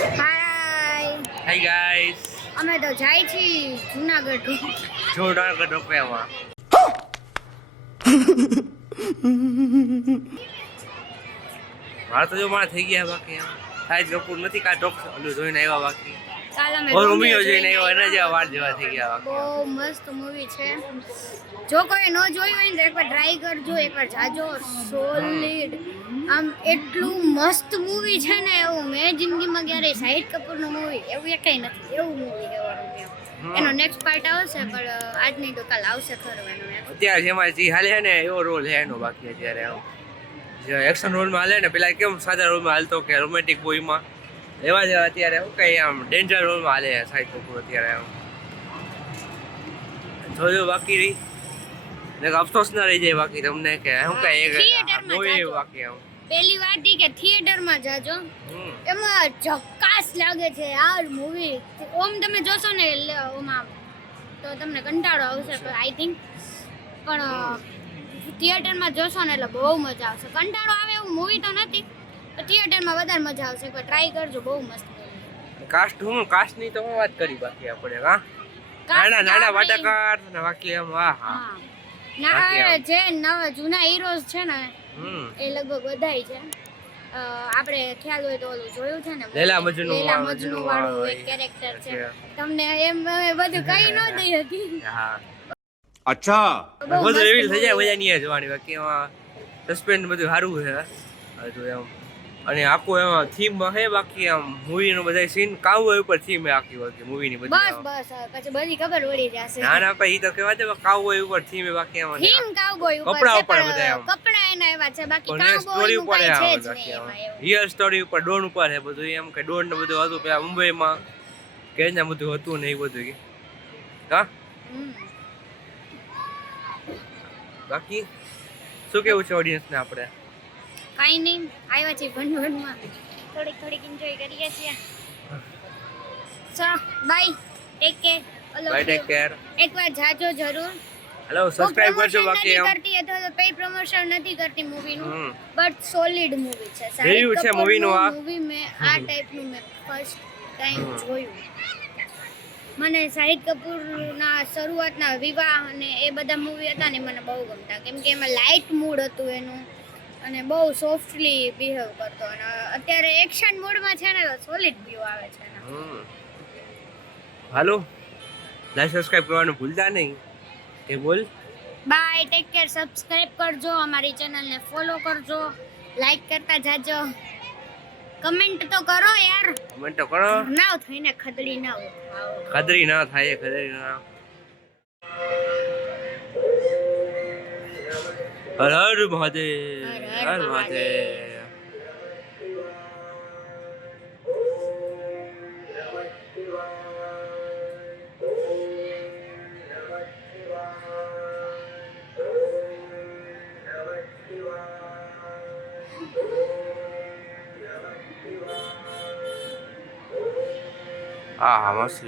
હાય hi guys, અમે તો જાય છીએ જુનાગઢ. જુનાગઢ રોકવામાં મારે તો જો મારા થઈ ગયા બાકી એમ શાહિદ કપૂર નથી કા ડોક ઓલું જોઈને આવ્યા બાકી કાલ અમે ઓર મમ્મીઓ જોઈને આવ્યા એના જેવા વાર જેવા થઈ ગયા બાકી બહુ મસ્ત મૂવી છે. જો કોઈ ન જોયું હોય ને તો એકવાર ટ્રાય કરજો, એકવાર જાજો. સોલિડ આમ એટલું મસ્ત મૂવી છે ને, એવું મેં જિંદગીમાં ક્યારેય શાહિદ કપૂરનું મૂવી એવું એકઈ નથી, એવું મૂવી કહેવાનું એમ. એનો નેક્સ્ટ પાર્ટ આવશે પણ આજ નહીં તો કાલ આવશે ખરો એનો next. અત્યારે જેમાં જે હાલે છે ને એવો રોલ છે એનો બાકી અત્યારે આમ જે એક્શન રોલમાં હાલે ને પેલા કેમ સાદા રોલમાં હાલતો કે રોમેન્ટિક બોયમાં એવા જેવા અત્યારે શું કઈ આમ ડેન્જર રોલમાં હાલે છે શાહિદ કપૂર અત્યારે આમ જોજો બાકી રહી ને અફસોસ ના રહી જાય બાકી તમને કે શું કઈ એક થિયેટરમાં મૂવી જાજો. બાકી આમ પહેલી વાત ઈ કે થિયેટરમાં જાજો, એમાં ઝકાસ લાગે છે યાર મૂવી. ઓમ તમે જોશો ને ઓમાં તો તમને કંટાળો આવશે આઈ થિંક, પણ થિયેટરમાં જોશો ને એટલે બહુ મજા આવશે. કંટાળો આવે એવું મૂવી તો નથી, પણ થિયેટરમાં વધારે મજા આવશે. એકવાર ટ્રાય કરજો, બહુ મસ્ત મૂવી. કાસ્ટની તો હું વાત કરી બાકી આપણે નાના નાના વાટાકાર ને બાકી એમ હા ના જે નવા જૂના હીરોઝ છે ને એ લગભગ બધાય છે. આપણે ખ્યાલ હોય તો ઓલું જોયું છે ને લેલા મજનુ વાળું એક કેરેક્ટર છે. તમને એમ બધું કઈ ન દઈ હતી. હા અચ્છા બધું રિવીલ થઈ જાય મજા નહીં જોવાની બાકી એમાં સસ્પેન્સ બધું સારું છે હજુ એમ અને આખું એમાં થીમ છે બાકી આમ મૂવી નો બધા સીન કાઉબોય ઉપર થીમ છે આખી બાકી મૂવી ની બધી બસ પછી બધી ખબર પડી જશે. ના ના ભાઈ ઈ તો કહેવા દે કાઉબોય ઉપર થીમ છે બાકી એમાં થીમ કાઉબોય ઉપર કપડા છે, ઉપર પણ બધા એમ કપડા એના એવા છે, બાકી સ્ટોરી કાઉબોય નું ઉપર કઈ છે જ બાકી નહીં એમાં એવું. રિયલ સ્ટોરી ઉપર ડોન ઉપર છે બધું એમ કે ડોન ને બધું હતું પેલા મુંબઈમાં કે ને બધું હતું ને એ બધું હા હમ. બાકી શું કેવું છે ઓડિયન્સ ને આપણે કાઈ નહીં, આવ્યા છીએ ભણવામાં, થોડીક એન્જોય કરીએ છીએ. ચલો bye, take care. Bye take care એકવાર જાજો જરૂર. હેલો સબસ્ક્રાઇબ કરજો બાકી એમ કરતી અથવા તો પેઇડ પ્રમોશન નથી કરતી મૂવીનું, હમ. બટ સોલિડ મૂવી છે. Review છે movie નું આ. મૂવી મેં આ ટાઈપનું મેં ફર્સ્ટ ટાઈમ જોયું. મને શાહિદ કપૂરના શરૂઆતના વિવાહ અને એ બધા મૂવી હતા ને મને બહુ ગમતા, કેમ કે એમાં લાઇટ મૂડ હતું એનું અને બહુ સોફ્ટલી બિહેવ કરતો. અને અત્યારે એક્શન મોડમાં છે ને તો સોલિડ વ્યૂ આવે છે એના. હાલો લાઈક સબસ્ક્રાઇબ કરવાનું ભૂલતા નહીં કે બોલ બાય, ટેક કેર. સબસ્ક્રાઇબ કરજો, અમારી ચેનલને ફોલો કરજો, લાઈક કરતા જાજો, કમેન્ટ તો કરો યાર. કમેન્ટ તો કરો, નાવ થઈને ખદડી ના થાવ. ખદરી ના થાય ખદરી ના. હર હર મહાદેવ, હર હર હર મહાદેવ. હા મસ્ત